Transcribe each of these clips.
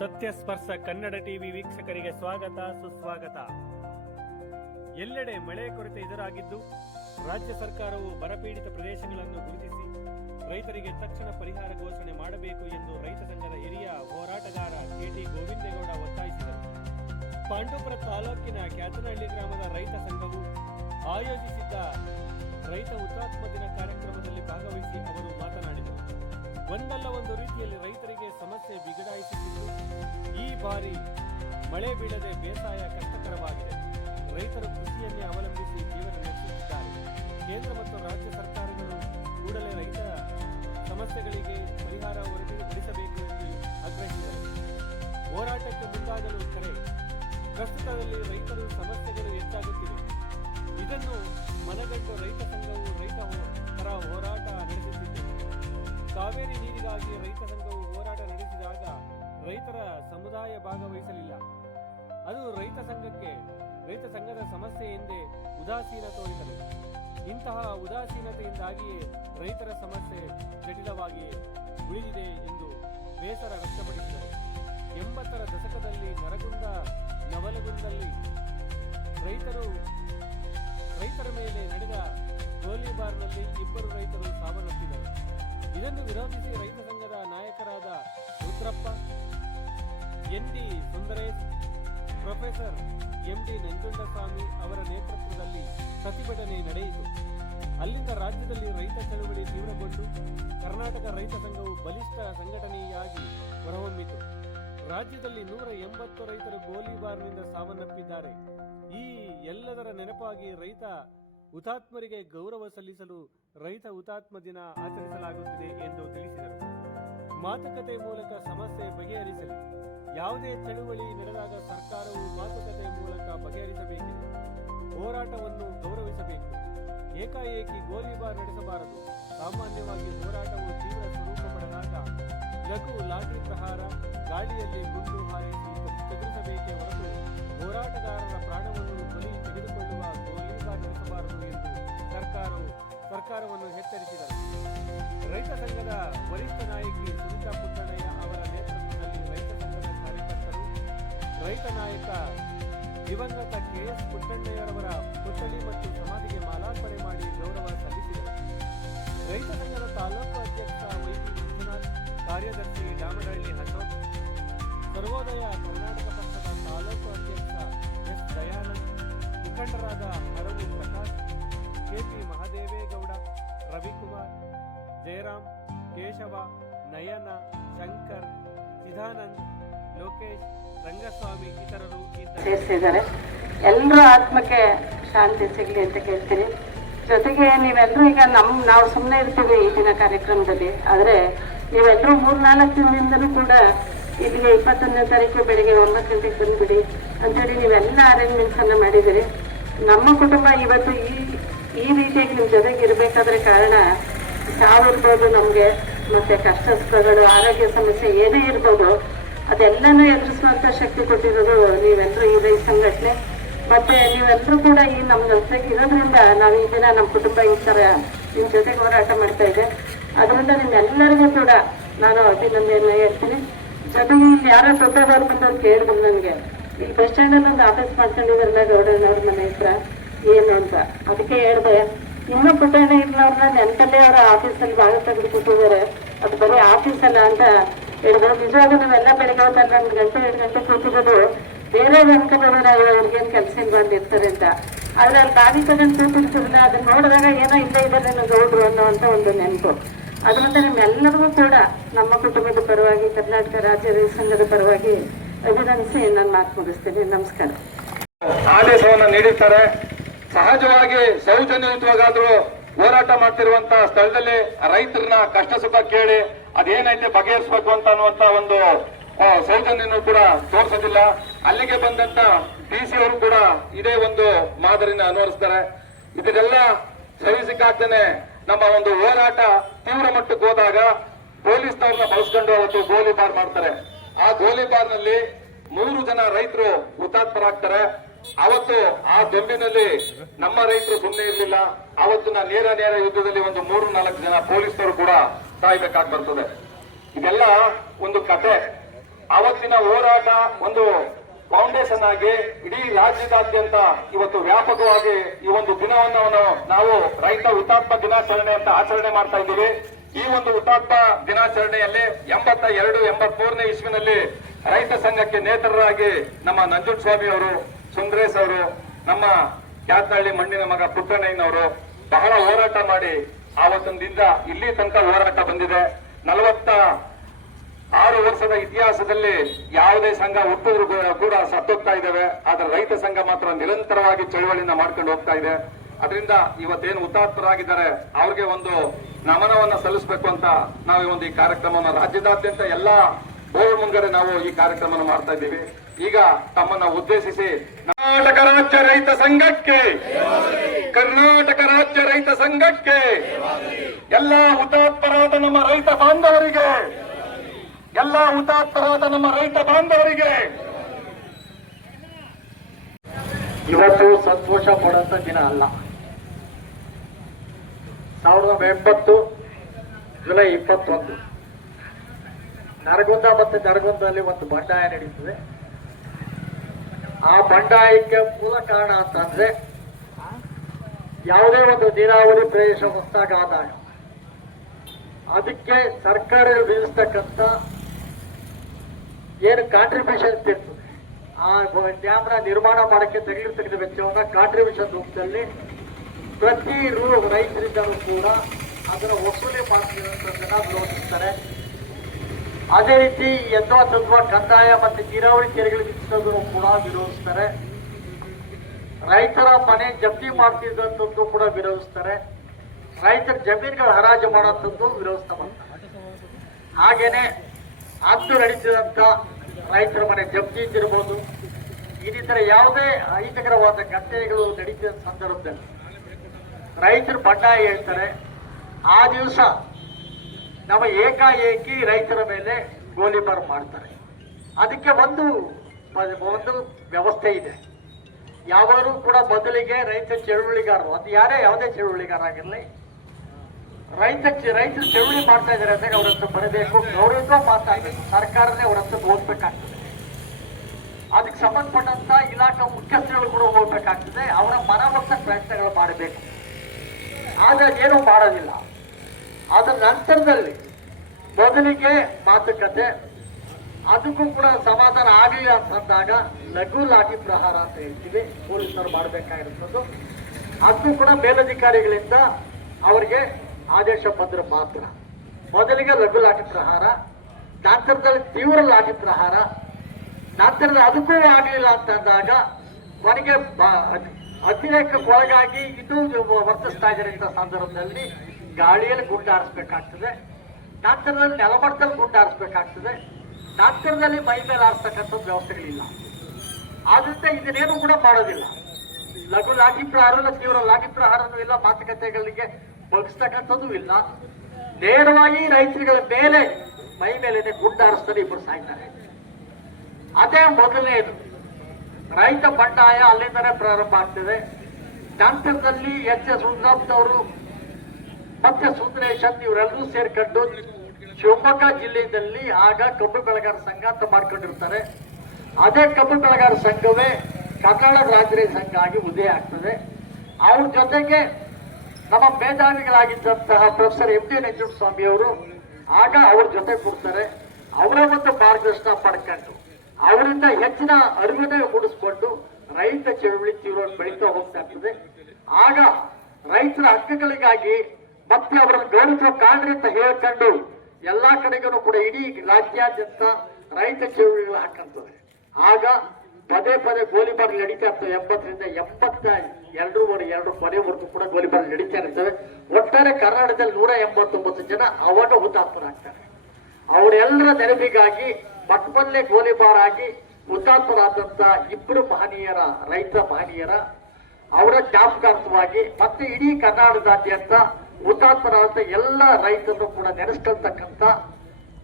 ಸತ್ಯಸ್ಪರ್ಶ Kannada TV ವೀಕ್ಷಕರಿಗೆ ಸ್ವಾಗತ ಸುಸ್ವಾಗತ. ಎಲ್ಲೆಡೆ ಮಳೆ ಕೊರತೆ ಎದುರಾಗಿದ್ದು ರಾಜ್ಯ ಸರ್ಕಾರವು ಬರಪೀಡಿತ ಪ್ರದೇಶಗಳನ್ನು ಗುರುತಿಸಿ ರೈತರಿಗೆ ತಕ್ಷಣ ಪರಿಹಾರ ಘೋಷಣೆ ಮಾಡಬೇಕು ಎಂದು ರೈತ ಸಂಘದ ಹಿರಿಯ ಹೋರಾಟಗಾರ ಕೆಟಿ ಗೋವಿಂದೇಗೌಡ ಒತ್ತಾಯಿಸಿದರು. ಪಾಂಡವಪುರ ತಾಲೂಕಿನ ಕ್ಯಾತನಹಳ್ಳಿ ಗ್ರಾಮದ ರೈತ ಸಂಘವು ಆಯೋಜಿಸಿದ್ದ ರೈತ ಹುತಾತ್ಮ ದಿನ ಕಾರ್ಯಕ್ರಮದಲ್ಲಿ ಭಾಗವಹಿಸಿ ಅವರು ಮಾತನಾಡಿದರು. ಒಂದಲ್ಲ ಒಂದು ರೀತಿಯಲ್ಲಿ ರೈತರಿಗೆ ಸಮಸ್ಯೆ ಬಿಗಡಾಯಿಸುತ್ತಿದ್ದು ಈ ಬಾರಿ ಮಳೆ ಬೀಳದೆ ಬೇಸಾಯ ಕಷ್ಟಕರವಾಗಿದೆ. ರೈತರು ಕೃಷಿಯನ್ನೇ ಅವಲಂಬಿಸಿ ಜೀವನ ನಡೆಸುತ್ತಿದ್ದಾರೆ. ಕೇಂದ್ರ ಮತ್ತು ರಾಜ್ಯ ಸರ್ಕಾರಗಳು ಕೂಡಲೇ ರೈತರ ಸಮಸ್ಯೆಗಳಿಗೆ ಪರಿಹಾರ ಹೊರಡಿಸಬೇಕು ಎಂದು ಆಗ್ರಹಿಸಿದರು. ಹೋರಾಟಕ್ಕೆ ಮುಂದಾಗಲು ಕರೆ. ಪ್ರಸ್ತುತದಲ್ಲಿ ರೈತರ ಸಮಸ್ಯೆಗಳು ಹೆಚ್ಚಾಗುತ್ತಿವೆ. ಇದನ್ನು ಮನಗಂಡು ರೈತ ಸಂಘವು ರೈತ ಪರ ಹೋರಾಟ ನಡೆಸುತ್ತಿದೆ. ಕಾವೇರಿ ನೀರಿಗಾಗಿ ರೈತ ಸಂಘವು ಹೋರಾಟ ನಡೆಸಿದಾಗ ರೈತರ ಸಮುದಾಯ ಭಾಗವಹಿಸಲಿಲ್ಲ. ಅದು ರೈತ ಸಂಘದ ಸಮಸ್ಯೆ ಎಂದೇ ಉದಾಸೀನ ತೋರಿದರು. ಇಂತಹ ಉದಾಸೀನತೆಯಿಂದಾಗಿಯೇ ರೈತರ ಸಮಸ್ಯೆ ಜಟಿಲವಾಗಿ ಉಳಿದಿದೆ ಎಂದು ಬೇಸರ ವ್ಯಕ್ತಪಡಿಸಿದರು. 80ರ ದಶಕದಲ್ಲಿ ನರಗುಂದ ನವಲಗುಂದಲ್ಲಿ ರೈತರ ಮೇಲೆ ನಡೆದ ಗೋಲಿಬಾರ್ನಲ್ಲಿ 2 ರೈತರು ಸಾವನ್ನಪ್ಪಿದರು. ಇದನ್ನು ವಿರೋಧಿಸಿ ರೈತ ಸಂಘದ ನಾಯಕರಾದ Rudrappa, N D. Sundaresh, professor M D. Nanjundaswamy ಅವರ ನೇತೃತ್ವದಲ್ಲಿ ಪ್ರತಿಭಟನೆ ನಡೆಯಿತು. ಅಲ್ಲಿಂದ ರಾಜ್ಯದಲ್ಲಿ ರೈತ ಚಳವಳಿ ತೀವ್ರಗೊಂಡು ಕರ್ನಾಟಕ ರೈತ ಸಂಘವು ಬಲಿಷ್ಠ ಸಂಘಟನೆಯಾಗಿ ಹೊರಹೊಮ್ಮಿತು. ರಾಜ್ಯದಲ್ಲಿ 180 ರೈತರು ಗೋಲಿಬಾರ್ನಿಂದ ಸಾವನ್ನಪ್ಪಿದ್ದಾರೆ. ಈ ಎಲ್ಲದರ ನೆನಪಾಗಿ ರೈತ ಹುತಾತ್ಮರಿಗೆ ಗೌರವ ಸಲ್ಲಿಸಲು ರೈತ ಹುತಾತ್ಮ ದಿನ ಆಚರಿಸಲಾಗುತ್ತಿದೆ ಎಂದು ತಿಳಿಸಿದರು. ಮಾತುಕತೆ ಮೂಲಕ ಸಮಸ್ಯೆ ಬಗೆಹರಿಸಲಿ. ಯಾವುದೇ ಚಳುವಳಿ ನಡೆದಾಗ ಸರ್ಕಾರವು ಮಾತುಕತೆ ಮೂಲಕ ಬಗೆಹರಿಸಬೇಕಿದೆ. ಹೋರಾಟವನ್ನು ಗೌರವಿಸಬೇಕು. ಏಕಾಏಕಿ ಗೋಲಿಬಾರ್ ನಡೆಸಬಾರದು. ಸಾಮಾನ್ಯವಾಗಿ ಹೋರಾಟವು ತೀವ್ರ ಸ್ವರೂಪ ಪಡೆದಾಗ ಲಘು ಲಾಠಿ ಪ್ರಹಾರ, ಗಾಳಿಯಲ್ಲಿ ಗುಂಡು ಹಾರಿಸಿ ಚದುರಿಸಬೇಕೇ ಹೊರತು ಹೋರಾಟಗಾರರ ಪ್ರಾಣವನ್ನು ಬಲಿ ತೆಗೆದುಕೊಳ್ಳುವ ಗೋಲಿಬಾರ್ ನಡೆಸಬಾರದು ಎಂದು ಸರ್ಕಾರವನ್ನು ಎಚ್ಚರಿಸಿದರು. ರೈತ ಸಂಘದ ವರಿಷ್ಠ ನಾಯಕಿ ಸುನೀತಾ ಪುಟ್ಟಣ್ಣಯ್ಯ ಅವರ ನೇತೃತ್ವದಲ್ಲಿ ರೈತ ಸಂಘದ ಕಾರ್ಯಕರ್ತರು ರೈತ ನಾಯಕ ದಿವಂಗತ ಕೆ.ಎಸ್. ಪುಟ್ಟಣ್ಣಯ್ಯರವರ ಪುತ್ಥಳಿ ಮತ್ತು ಸಮಾಧಿಗೆ ಮಾಲಾರ್ಪಣೆ ಮಾಡಿ ಗೌರವ ಸಲ್ಲಿಸಿದರು. ರೈತ ಸಂಘದ ತಾಲೂಕು ಅಧ್ಯಕ್ಷ ವೈಪಿ ಮಂಜುನಾಥ್, ಕಾರ್ಯದರ್ಶಿ ಡಾಮಡಹಳ್ಳಿ ಅಶೋಕ್, ಸರ್ವೋದಯ ಕರ್ನಾಟಕ ಪಕ್ಷದ ತಾಲೂಕು ಅಧ್ಯಕ್ಷ ಎಸ್. ದಯಾನಂದ್, ಮುಖಂಡರಾದ ಹರವು ಪ್ರಕಾಶ್, ಕೆಪಿ ಮಹದೇವೇಗೌಡ, ರವಿಕುಮಾರ್, ಜಯರಾಮ್, ಕೇಶವ, ನಯನ, ಶಂಕರ್, ಚಿದಾನಂದ್, ಲೋಕೇಶ್, ರಂಗಸ್ವಾಮಿ ಇತರರು ಸೇರಿಸಿದ್ದಾರೆ. ಎಲ್ಲರೂ ಆತ್ಮಕ್ಕೆ ಶಾಂತಿ ಸಿಗಲಿ ಅಂತ ಕೇಳ್ತೀನಿ. ಜೊತೆಗೆ ನೀವೆಲ್ಲರೂ ಈಗ ನಾವು ಸುಮ್ಮನೆ ಇರ್ತೀವಿ ಈ ದಿನ ಕಾರ್ಯಕ್ರಮದಲ್ಲಿ. ಆದರೆ ನೀವೆಲ್ಲರೂ 3-4 ದಿನದಿಂದಲೂ ಕೂಡ ಇಲ್ಲಿಗೆ 21ನೇ ತಾರೀಕು ಬೆಳಿಗ್ಗೆ 9 ಗಂಟೆಗೆ ಬಂದ್ಬಿಡಿ ಅಂತೇಳಿ ನೀವೆಲ್ಲ ಅರೇಂಜ್ಮೆಂಟ್ಸ್ ಅನ್ನ ಮಾಡಿದ್ದೀರಿ. ನಮ್ಮ ಕುಟುಂಬ ಇವತ್ತು ಈ ರೀತಿಯಾಗಿ ನಿಮ್ಮ ಜೊತೆಗೆ ಇರಬೇಕಾದ್ರೆ ಕಾರಣ ಸಾವಿರ್ಬೋದು, ನಮಗೆ ಮತ್ತೆ ಕಷ್ಟ ಸುಖಗಳು, ಆರೋಗ್ಯ ಸಮಸ್ಯೆ ಏನೇ ಇರ್ಬೋದು ಅದೆಲ್ಲನೂ ಎದುರಿಸುವಂತ ಶಕ್ತಿ ಕೊಟ್ಟಿರೋದು ನೀವೆಲ್ಲರೂ ಈ ರೈತ ಸಂಘಟನೆ. ಮತ್ತೆ ನೀವೆಲ್ಲರೂ ಕೂಡ ಈ ನಮ್ಮ ಜೊತೆಗೆ ಇರೋದ್ರಿಂದ ನಾವು ಈ ದಿನ ನಮ್ಮ ಕುಟುಂಬ ಈ ತರ ನಿಮ್ಮ ಜೊತೆಗೆ ಹೋರಾಟ ಮಾಡ್ತಾ ಇದೆ. ಅದರಿಂದ ನಿಮ್ಮೆಲ್ಲರಿಗೂ ಕೂಡ ನಾನು ಅಭಿನಂದನೆ ಹೇಳ್ತೀನಿ. ಜೊತೆಗೆ ಇಲ್ಲಿ ಯಾರೋ ದೊಡ್ಡದವ್ರು ಬಂದವ್ರು ಕೇಳಿದ್ರು ನನಗೆ, ಈ ಬಸ್ ಸ್ಟ್ಯಾಂಡ್ ಅಲ್ಲಿ ಒಂದು ಆಫೀಸ್ ಮಾಡ್ಕೊಂಡಿದ್ರಲ್ಲ ಗೌಡನವ್ರ ಮನೆ ಹತ್ರ ಏನು ಅಂತ. ಅದಕ್ಕೆ ಹೇಳಿದೆ, ಇನ್ನೂ ಪುಟ್ಟಣ್ಣ ಇರ್ನವ್ರನ್ನ ನೆನಪಲ್ಲೇ ಅವರ ಆಫೀಸಲ್ಲಿ ಭಾಗ ತೆಗೆದು ಕೂತಿದ್ದಾರೆ, ಅದು ಬರೀ ಆಫೀಸ್ ಅಲ್ಲ ಅಂತ ಹೇಳಿದ್ರು. ನಿಜವಾಗೂ ನಾವೆಲ್ಲ ಬೆಳಿಗ್ಗೆ ಹೊತ್ತಲ್ಲ 1 ಗಂಟೆ 2 ಗಂಟೆ ಕೂತಿರೋದು ಬೇರೆ ಅನ್ಕೊಂಡ್ರೆ ಅವ್ರಿಗೇನು ಕೆಲಸ ಬಂದಿರ್ತಾರೆ ಅಂತ. ಆದ್ರೆ ಅಲ್ಲಿ ಬಾವಿ ತಗೊಂಡು ಕೂತಿರ್ತಿರಲಿಲ್ಲ, ಅದನ್ನ ನೋಡಿದಾಗ ಏನೋ ಇಲ್ಲೇ ಇದ್ದಾರೆ ಗೌಡ್ರು ಅನ್ನೋಂಥ ಒಂದು ನೆನಪು. ಅದರಿಂದ ನಿಮ್ಮೆಲ್ಲರಿಗೂ ಕೂಡ ನಮ್ಮ ಕುಟುಂಬದ ಪರವಾಗಿ ಕರ್ನಾಟಕ ರಾಜ್ಯ ರೈತ ಸಂಘದ ಪರವಾಗಿ ಅಭಿನಂದಿಸಿ ನಾನು ಮಾತು ಮುಗಿಸ್ತೀನಿ. ನಮಸ್ಕಾರ. ಆದೇಶವನ್ನು ನೀಡಿರ್ತಾರೆ. ಸಹಜವಾಗಿ ಸೌಜನ್ಯಯುತವಾಗಾದ್ರೂ ಹೋರಾಟ ಮಾಡ್ತಿರುವಂತಹ ಸ್ಥಳದಲ್ಲಿ ರೈತರನ್ನ ಕಷ್ಟ ಸುಖ ಕೇಳಿ ಅದೇನೈತೆ ಬಗೆಹರಿಸಬೇಕು ಅಂತ ಅನ್ನುವಂತ ಒಂದು ಸೌಜನ್ಯನೂ ಕೂಡ ತೋರಿಸೋದಿಲ್ಲ. ಅಲ್ಲಿಗೆ ಬಂದಂತ ಡಿ.ಸಿ ಅವರು ಕೂಡ ಇದೇ ಒಂದು ಮಾದರಿನ ಅನುಸರಿಸ್ತಾರೆ. ಇದನ್ನೆಲ್ಲ ಸಹಿಸಿಕಾಗ್ದೇನೆ ನಮ್ಮ ಒಂದು ಹೋರಾಟ ತೀವ್ರ ಮಟ್ಟಕ್ಕೆ ಹೋದಾಗ ಪೊಲೀಸ್ನವ್ರನ್ನ ಬಳಸ್ಕೊಂಡು ಅವತ್ತು ಗೋಲಿಬಾರ್ ಮಾಡ್ತಾರೆ. ಆ ಗೋಲಿಬಾರ್ನಲ್ಲಿ 3 ಜನ ರೈತರು ಹುತಾತ್ಮರಾಗ್ತಾರೆ. ಅವತ್ತು ಆ ದೊಂಬಿನಲ್ಲಿ ನಮ್ಮ ರೈತರು ಸುಮ್ಮನೆ ಇರಲಿಲ್ಲ. ಅವತ್ತಿನ ನೇರ ಯುದ್ಧದಲ್ಲಿ ಒಂದು 3-4 ಜನ ಪೊಲೀಸರು ಕೂಡ ಸಾಯ್ಬೇಕಾಗಿ ಬರ್ತದೆ. ಇದೆಲ್ಲ ಒಂದು ಕತೆ. ಅವತ್ತಿನ ಹೋರಾಟ ಒಂದು ಫೌಂಡೇಶನ್ ಆಗಿ ಇಡೀ ರಾಜ್ಯದಾದ್ಯಂತ ಇವತ್ತು ವ್ಯಾಪಕವಾಗಿ ಈ ಒಂದು ದಿನವನ್ನು ನಾವು ರೈತ ಹುತಾತ್ಮ ದಿನಾಚರಣೆ ಅಂತ ಆಚರಣೆ ಮಾಡ್ತಾ ಇದ್ದೀವಿ. ಈ ಒಂದು ಹುತಾತ್ಮ ದಿನಾಚರಣೆಯಲ್ಲಿ 82-83ನೇ ಇಸ್ವಿನಲ್ಲಿ ರೈತ ಸಂಘಕ್ಕೆ ನೇತೃರಾಗಿ ನಮ್ಮ ನಂಜುಂಡಸ್ವಾಮಿ ಅವರು, ಸುಂದರೇಶ್ ಅವರು, ನಮ್ಮ ಕ್ಯಾತನಹಳ್ಳಿ ಮಣ್ಣಿನ ಮಗ ಪುಟ್ಟಣ್ಣಯ್ಯನವರು ಬಹಳ ಹೋರಾಟ ಮಾಡಿ ಆವತ್ತಿನಿಂದ ಇಲ್ಲಿ ತನಕ ಹೋರಾಟ ಬಂದಿದೆ. 46 ವರ್ಷದ ಇತಿಹಾಸದಲ್ಲಿ ಯಾವುದೇ ಸಂಘ ಹುಟ್ಟಿದ್ರು ಕೂಡ ಸತ್ತೋಗ್ತಾ ಇದ್ದೇವೆ. ಆದ್ರೆ ರೈತ ಸಂಘ ಮಾತ್ರ ನಿರಂತರವಾಗಿ ಚಳವಳಿನ ಮಾಡ್ಕೊಂಡು ಹೋಗ್ತಾ ಇದೆ. ಅದರಿಂದ ಇವತ್ತೇನು ಹುತಾತ್ಮರಾಗಿದ್ದಾರೆ ಅವ್ರಿಗೆ ಒಂದು ನಮನವನ್ನ ಸಲ್ಲಿಸಬೇಕು ಅಂತ ನಾವು ಈ ಒಂದು ಈ ಕಾರ್ಯಕ್ರಮವನ್ನು ರಾಜ್ಯದಾದ್ಯಂತ ಎಲ್ಲಾ ಬೋರ್ಡ್ ಮುಂಗಡೆ ನಾವು ಈ ಕಾರ್ಯಕ್ರಮ ಮಾಡ್ತಾ ಇದ್ದೀವಿ. ಈಗ ತಮ್ಮನ್ನ ಉದ್ದೇಶಿಸಿ ಕರ್ನಾಟಕ ರಾಜ್ಯ ರೈತ ಸಂಘಕ್ಕೆ, ಕರ್ನಾಟಕ ರಾಜ್ಯ ರೈತ ಸಂಘಕ್ಕೆ, ಎಲ್ಲಾ ಹುತಾತ್ಮರಾದ ನಮ್ಮ ರೈತ ಬಾಂಧವರಿಗೆ, ಎಲ್ಲಾ ಹುತಾತ್ಮರಾದ ನಮ್ಮ ರೈತ ಬಾಂಧವರಿಗೆ ಇವತ್ತು ಸಂತೋಷ ಪಡುವಂತ ದಿನ ಅಲ್ಲ. 1980 ಜುಲೈ 21 ನರಗುಂದ ಮತ್ತು ನರಗುಂದದಲ್ಲಿ ಒಂದು ಬಂಡಾಯ ನಡೀತದೆ. ಆ ಬಂಡಾಯಕ್ಕೆ ಮೂಲ ಕಾರಣ ಅಂತಂದ್ರೆ ಯಾವುದೇ ಒಂದು ನೀರಾವರಿ ಪ್ರದೇಶ ಹೊಸದಾದಾಗ ಅದಕ್ಕೆ ಸರ್ಕಾರ ವಿಧಿಸ್ತಕ್ಕಂಥ ಏನು ಕಾಂಟ್ರಿಬ್ಯೂಷನ್ ಇರ್ತದೆ, ಆ ಡ್ಯಾಮ್ನ ನಿರ್ಮಾಣ ಮಾಡಕ್ಕೆ ತೆಗೆದ ವೆಚ್ಚವನ್ನ ಕಾಂಟ್ರಿಬ್ಯೂಷನ್ ರೂಪದಲ್ಲಿ ಪ್ರತಿ ರೈತರಿಂದಲೂ ಕೂಡ ಅದನ್ನು ವಸೂಲಿ ಮಾಡ್ತಿರುವಂತದ್ದನ್ನ ವಿರೋಧಿಸ್ತಾರೆ. ಅದೇ ರೀತಿ ಯಥಾತತ್ವ ಕಂದಾಯ ಮತ್ತು ನೀರಾವರಿ ತೆರಿಗೆಗಳು ವಿಧಿಸೋದನ್ನು ಕೂಡ ವಿರೋಧಿಸ್ತಾರೆ. ರೈತರ ಮನೆ ಜಪ್ತಿ ಮಾಡ್ತಿದ್ದಂಥದ್ದು ಕೂಡ ವಿರೋಧಿಸ್ತಾರೆ. ರೈತರ ಜಮೀನುಗಳ ಹರಾಜು ಮಾಡೋಂಥದ್ದು ವಿರೋಧಿಸ್ತಾ ಬರ್ತಾರೆ. ಹಾಗೇನೆ ಅಂದು ನಡೀತಿದಂತ ರೈತರ ಮನೆ ಜಪ್ತಿ ಇದ್ದಿರ್ಬೋದು, ಇನ್ನಿತರ ಯಾವುದೇ ಅಹಿತಕರವಾದ ಘಟನೆಗಳು ನಡೀತಿದ ಸಂದರ್ಭದಲ್ಲಿ ರೈತರು ಬಂಡಾಯ ಹೇಳ್ತಾರೆ. ಆ ದಿವಸ ನಮ್ಮ ಏಕಾಏಕಿ ರೈತರ ಮೇಲೆ ಗೋಲಿಬಾರ್ ಮಾಡ್ತಾರೆ. ಅದಕ್ಕೆ ಒಂದು ವ್ಯವಸ್ಥೆ ಇದೆ. ಯಾವಾಗಲೂ ಕೂಡ ಮೊದಲಿಗೆ ರೈತ ಚಳುವಳಿಗಾರರು, ಅದು ಯಾವುದೇ ಚಳುವಳಿಗಾರ ಆಗಿರಲಿ, ರೈತರು ಚಳುವಳಿ ಮಾಡ್ತಾ ಇದ್ದಾರೆ ಅಂದಾಗ ಅವ್ರ ಹತ್ರ ಬರಬೇಕು, ಗೌರವ ಮಾತಾಡಬೇಕು, ಸರ್ಕಾರನೇ ಅವ್ರ ಹತ್ರ ಓದ್ಬೇಕಾಗ್ತದೆ. ಅದಕ್ಕೆ ಸಂಬಂಧಪಟ್ಟಂತ ಇಲಾಖಾ ಮುಖ್ಯಸ್ಥರುಗಳು ಕೂಡ ಹೋಗ್ಬೇಕಾಗ್ತದೆ. ಅವರ ಮನವೊಲಿಸ ಪ್ರಯತ್ನಗಳು ಮಾಡಬೇಕು. ಆದ್ರೆ ಏನು ಮಾಡೋದಿಲ್ಲ. ಅದರ ನಂತರದಲ್ಲಿ ಮೊದಲಿಗೆ ಮಾತುಕತೆ, ಅದಕ್ಕೂ ಕೂಡ ಸಮಾಧಾನ ಆಗಲಿಲ್ಲ ಅಂತಂದಾಗ ಲಘು ಲಾಠಿ ಪ್ರಹಾರ ಅಂತ ಹೇಳ್ತೀವಿ, ಪೊಲೀಸರು ಮಾಡಬೇಕಾಗಿರುತ್ತದೆ. ಅದಕ್ಕೂ ಕೂಡ ಮೇಲಧಿಕಾರಿಗಳಿಂದ ಅವರಿಗೆ ಆದೇಶ ಬಂದ್ರೆ ಮಾತ್ರ. ಮೊದಲಿಗೆ ಲಘು ಲಾಠಿ ಪ್ರಹಾರ, ನಂತರದಲ್ಲಿ ತೀವ್ರ ಲಾಠಿ ಪ್ರಹಾರ, ನಂತರದ ಅದಕ್ಕೂ ಆಗಲಿಲ್ಲ ಅಂತಂದಾಗ ಕೊನೆಗೆ ಅತಿರೇಕಕ್ಕೊಳಗಾಗಿ ಇದು ವರ್ತಿಸ್ತಾ ಇದ್ದಾರೆ ಇಂಥ ಸಂದರ್ಭದಲ್ಲಿ ಗಾಳಿಯಲ್ಲಿ ಗುಂಡು ಹಾರಿಸ್ಬೇಕಾಗ್ತದೆ, ನಂತರದಲ್ಲಿ ನೆಲಮಟ್ಟದಲ್ಲಿ ಗುಂಡು ಹಾರಿಸ್ಬೇಕಾಗ್ತದೆ, ನಂತರದಲ್ಲಿ ಮೈ ಮೇಲೆ ಹಾರಿಸ್ತಕ್ಕಂಥ ವ್ಯವಸ್ಥೆಗಳಿಲ್ಲ. ಆದ್ರಿಂದ ಇದನ್ನೇನು ಕೂಡ ಮಾಡೋದಿಲ್ಲ. ಲಘು ಲಾಠಿ ಪ್ರಹಾರ, ತೀವ್ರ ಲಾಠಿ ಪ್ರಹಾರನೂ ಇಲ್ಲ, ಮಾತುಕತೆಗಳಿಗೆ ಬಗ್ಸ್ತಕ್ಕಂಥದ್ದು ಇಲ್ಲ. ನೇರವಾಗಿ ರೈತರುಗಳ ಮೇಲೆ ಮೈ ಮೇಲೆ ಗುಂಡು ಹಾರಿಸ್ತಾರೆ, ಇಬ್ಬರು ಸಾಯ್ತಾರೆ. ಅದೇ ಮೊದಲನೇದು. ರೈತ ಬಂಡಾಯ ಅಲ್ಲಿಂದನೇ ಪ್ರಾರಂಭ ಆಗ್ತದೆ. ನಂತರದಲ್ಲಿ ಎಚ್ ಎಸ್ ಉನ್ನಪ್ನವರು ಮತ್ತೆ ಸುಂದರೇಶನ್ ಇವರೆಲ್ಲರೂ ಸೇರ್ಕೊಂಡು ಶಿವಮೊಗ್ಗ ಜಿಲ್ಲೆಯಲ್ಲಿ ಆಗ ಕಬ್ಬು ಬೆಳೆಗಾರ ಸಂಘ ಅಂತ ಮಾಡ್ಕೊಂಡಿರ್ತಾರೆ. ಅದೇ ಕಬ್ಬು ಬೆಳೆಗಾರ ಸಂಘವೇ ಕರ್ನಾಟಕ ರಾಜ್ಯ ಸಂಘ ಆಗಿ ಉದಯ ಆಗ್ತದೆ. ಅವ್ರ ಜೊತೆಗೆ ನಮ್ಮ ಮೇಧಾವಿಗಳಾಗಿದ್ದಂತಹ ಪ್ರೊಫೆಸರ್ ಎಂ ಡಿ ನಂಜುಂಡಸ್ವಾಮಿ ಅವರು ಆಗ ಅವ್ರ ಜೊತೆ ಕೊಡ್ತಾರೆ. ಅವರ ಒಂದು ಮಾರ್ಗದರ್ಶನ ಪಡ್ಕೊಂಡು ಅವರಿಂದ ಹೆಚ್ಚಿನ ಅರಿವಿನ ಮೂಡಿಸ್ಕೊಂಡು ರೈತ ಚಳವಳಿ ತೀವ್ರ ಬೆಳೀತಾ ಹೋಗ್ತಾ ಇರ್ತದೆ. ಆಗ ರೈತರ ಹಕ್ಕುಗಳಿಗಾಗಿ ಮತ್ತೆ ಅವರನ್ನು ಗೌರವಿಸುವ ಕಾಣ್ರಿ ಅಂತ ಹೇಳ್ಕೊಂಡು ಎಲ್ಲಾ ಕಡೆಗೂ ಕೂಡ ಇಡೀ ರಾಜ್ಯಾದ್ಯಂತ ರೈತ ಚಳವಳಿಗಳು ಹಾಕಂತದೆ. ಆಗ ಪದೇ ಪದೇ ಗೋಲಿಬಾರ್ ನಡೀತಾ ಇರ್ತವೆ. 80ರಿಂದ 82 ಕೊನೆವರೆಗೂ ಕೂಡ ಗೋಲಿಬಾರ್ ನಡೀತಾ ಇರ್ತವೆ. ಒಟ್ಟಾರೆ ಕರ್ನಾಟಕದಲ್ಲಿ 189 ಜನ ಅವಾಗ ಹುತಾತ್ಮರಾಗ್ತಾರೆ. ಅವರೆಲ್ಲರ ನೆನಪಿಗಾಗಿ ಮಟ್ಮಲ್ಲೇ ಗೋಲಿಬಾರ್ ಆಗಿ ಹುತಾತ್ಮರಾದಂತ ಇಬ್ಬರು ಮಹನೀಯರ, ರೈತ ಮಹನೀಯರ ಅವರ ಜ್ಞಾಪಕಾರ್ಥವಾಗಿ ಮತ್ತೆ ಇಡೀ ಕರ್ನಾಟಕದಾದ್ಯಂತ ಹುತಾತ್ಮರಾದಂತ ಎಲ್ಲ ರೈತರನ್ನು ಕೂಡ ನೆನೆಸ್ಕೊಳ್ತಕ್ಕಂಥ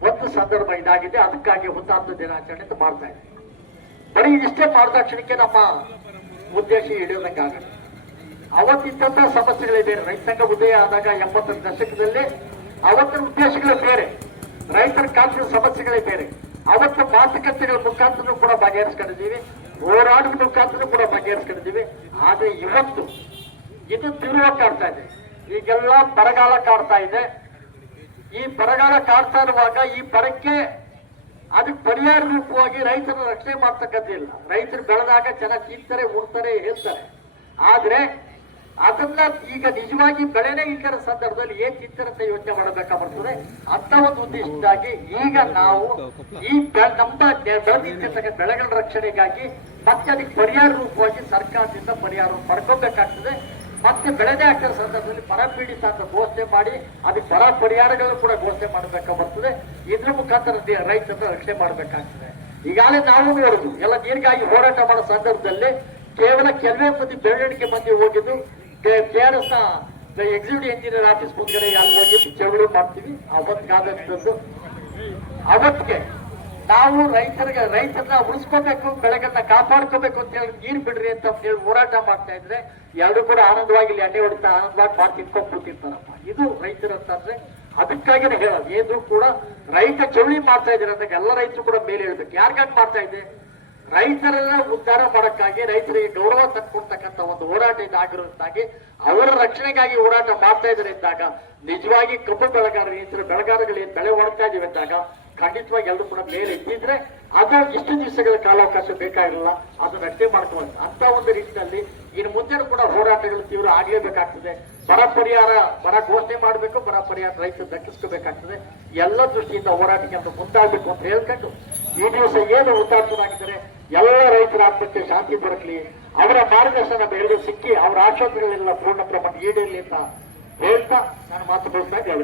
ಒಂದು ಸಂದರ್ಭ ಇದಾಗಿದೆ. ಅದಕ್ಕಾಗಿ ಹುತಾತ್ಮ ದಿನಾಚರಣೆ ಅಂತ ಮಾಡ್ತಾ ಇದ್ದೀವಿ. ಬರೀ ಇಷ್ಟೇ ಮಾಡಿದಾಕ್ಷಣಕ್ಕೆ ನಮ್ಮ ಉದ್ದೇಶ ಹಿಡಿಯೋದಂಗಾಗಲ್ಲ. ಅವತ್ತಿದ್ದಂತ ಸಮಸ್ಯೆಗಳೇ ಬೇರೆ. ರೈತ ಸಂಘ ಉದಯ ಆದಾಗ 80ರ ದಶಕದಲ್ಲಿ ಅವತ್ತಿನ ಉದ್ದೇಶಗಳೇ ಬೇರೆ, ರೈತರ ಕಾಲದ ಸಮಸ್ಯೆಗಳೇ ಬೇರೆ. ಅವತ್ತು ಮಾತುಕತೆಗಳ ಮುಖಾಂತರ ಕೂಡ ಬಗೆಹರಿಸ್ಕೊಂಡಿದ್ದೀವಿ, ಹೋರಾಟದ ಮುಖಾಂತರ ಕೂಡ ಬಗೆಹರಿಸ್ಕೊಂಡಿದ್ದೀವಿ. ಆದ್ರೆ ಇವತ್ತು ಇದು ತಿರುವ ಕಾಡ್ತಾ ಇದೆ. ಈಗೆಲ್ಲ ಬರಗಾಲ ಕಾಡ್ತಾ ಇದೆ. ಈ ಬರಗಾಲ ಕಾಡ್ತಾ ಇರುವಾಗ ಈ ಬರಕ್ಕೆ ಅದಕ್ಕೆ ಪರಿಹಾರ ರೂಪವಾಗಿ ರೈತರ ರಕ್ಷಣೆ ಮಾಡ್ತಕ್ಕಂಥದ್ದಿಲ್ಲ. ರೈತರು ಬೆಳೆದಾಗ ಚೆನ್ನಾಗಿ ತಿಂತಾರೆ, ಉಡ್ತಾರೆ, ಹೇಳ್ತಾರೆ. ಆದ್ರೆ ಅದನ್ನ ಈಗ ನಿಜವಾಗಿ ಬೆಳೆನೇ ಇಲ್ಲದ ಸಂದರ್ಭದಲ್ಲಿ ಏನ್ ತಿಂತಾರೆ ಅಂತ ಯೋಚನೆ ಮಾಡಬೇಕಾಗ್ತದೆ. ಅಂತ ಒಂದು ಉದ್ದೇಶಕ್ಕಾಗಿ ಈಗ ನಾವು ಈ ನಮ್ಮ ಬೆಳೆದಿರ್ತಕ್ಕಂಥ ಬೆಳೆಗಳ ರಕ್ಷಣೆಗಾಗಿ ಮತ್ತೆ ಅದಕ್ಕೆ ಪರಿಹಾರ ರೂಪವಾಗಿ ಸರ್ಕಾರದಿಂದ ಪರಿಹಾರ ಪಡ್ಕೋಬೇಕಾಗ್ತದೆ. ಮತ್ತೆ ಬೆಳೆದೇ ಆಗ್ತಿರೋ ಸಂದರ್ಭದಲ್ಲಿ ಬರ ಪೀಡಿತ ಅಂತ ಘೋಷಣೆ ಮಾಡಿ ಅದಕ್ಕೆ ಬರ ಪರಿಹಾರಗಳನ್ನು ಕೂಡ ಘೋಷಣೆ ಮಾಡಬೇಕಾಗ್ತದೆ. ಇದ್ರ ಮುಖಾಂತರ ರೈತರನ್ನ ರಕ್ಷಣೆ ಮಾಡಬೇಕಾಗ್ತದೆ. ಈಗಾಗಲೇ ನಾವು ನೋಡುದು ಎಲ್ಲ ನೀರಿಗಾಗಿ ಹೋರಾಟ ಮಾಡೋ ಸಂದರ್ಭದಲ್ಲಿ ಕೇವಲ ಕೆಲವೇ ಮಂದಿ ಬೆಳವಣಿಗೆ ಮಂದಿ ಹೋಗಿದ್ದು KRS ಎಕ್ಸಿಕ್ಯೂಟಿವ್ ಇಂಜಿನಿಯರ್ ಆಫೀಸ್ ಮುಂದ್ಗಡೆ ಅಲ್ಲಿ ಹೋಗಿ ಚಳುವಳಿ ಮಾಡ್ತೀವಿ. ಅವತ್ತಿಗಾದಂಥದ್ದು ಅವತ್ತಿಗೆ ನಾವು ರೈತರನ್ನ ಉಳಿಸ್ಕೋಬೇಕು, ಬೆಳೆಗಳನ್ನ ಕಾಪಾಡ್ಕೋಬೇಕು ಅಂತ ಹೇಳಿ ನೀರು ಬಿಡ್ರಿ ಅಂತ ಹೇಳಿ ಹೋರಾಟ ಮಾಡ್ತಾ ಇದ್ರೆ ಎರಡು ಕೂಡ ಆನಂದವಾಗಿ ಇಲ್ಲಿ ಎಣ್ಣೆ ಹೊಡಿತಾ ಆನಂದವಾಗಿ ಮಾಡಿ ತಿನ್ಕೊಂಡು ಕೂತಿರ್ತಾರಪ್ಪ. ಇದು ರೈತರಂತಂದ್ರೆ ಅದಕ್ಕಾಗಿನೇ ಹೇಳೋದು. ಏನು ಕೂಡ ರೈತ ಚಳುವಳಿ ಮಾಡ್ತಾ ಇದ್ದಾರೆ ಅಂದಾಗ ಎಲ್ಲ ರೈತರು ಕೂಡ ಮೇಲೆ ಹೇಳ್ಬೇಕು. ಯಾರಿಗಾಗಿ ಮಾಡ್ತಾ ಇದೆ? ರೈತರನ್ನ ಉದ್ಧಾರ ಮಾಡಕ್ಕಾಗಿ, ರೈತರಿಗೆ ಗೌರವ ತಂದ್ಕೊಡ್ತಕ್ಕಂಥ ಒಂದು ಹೋರಾಟ ಇದಾಗಿರುತ್ತಾಗಿ ಅವರ ರಕ್ಷಣೆಗಾಗಿ ಹೋರಾಟ ಮಾಡ್ತಾ ಇದ್ದಾರೆ ಇದ್ದಾಗ ನಿಜವಾಗಿ ಕಬ್ಬು ಬೆಳೆಗಾರರು ರೈತರ ಬೆಳೆಗಾರಗಳು ಏನ್ ಬೆಳೆ ಹೊಡ್ತಾ ಇದೀವಿ ಅಂದಾಗ ಖಂಡಿತವಾಗಿ ಎಲ್ಲರೂ ಕೂಡ ಮೇಲೆ ಇದ್ದಿದ್ರೆ ಅದು ಇಷ್ಟು ದಿವಸಗಳ ಕಾಲಾವಕಾಶ ಬೇಕಾಗಿರಲ್ಲ, ಅದನ್ನ ರಕ್ಷಣೆ ಮಾಡ್ಕೊಳ್ಳೋದು. ಅಂತ ಒಂದು ರೀತಿಯಲ್ಲಿ ಇನ್ನು ಮುಂದೆ ಕೂಡ ಹೋರಾಟಗಳು ತೀವ್ರ ಆಗಲೇಬೇಕಾಗ್ತದೆ. ಬರ ಘೋಷಣೆ ಮಾಡಬೇಕು, ಬರ ಪರಿಹಾರ ರೈತರು ದಕ್ಕಿಸ್ಕೋಬೇಕಾಗ್ತದೆ. ಎಲ್ಲ ದೃಷ್ಟಿಯಿಂದ ಹೋರಾಟಕ್ಕೆ ಅಂತ ಮುಂದಾಗಬೇಕು ಅಂತ ಹೇಳ್ಕೊಂಡು ಈ ದಿವಸ ಏನು ಹುತಾತ್ಮರಾಗಿದ್ದಾರೆ ಎಲ್ಲ ರೈತರ ಆತ್ಮಕ್ಕೆ ಶಾಂತಿ ದೊರಕಲಿ, ಅವರ ಮಾರ್ಗದರ್ಶನ ಎಲ್ಲರೂ ಸಿಕ್ಕಿ ಅವರ ಆಶೋತ್ತರಗಳೆಲ್ಲ ಪೂರ್ಣ ಪ್ರಮಾಣ ಈಡೇರಲಿ ಅಂತ ಹೇಳ್ತಾ ನಾನು ಮಾತು ಮುಗಿಸ್ತಾ ಇದ್ದೀನಿ.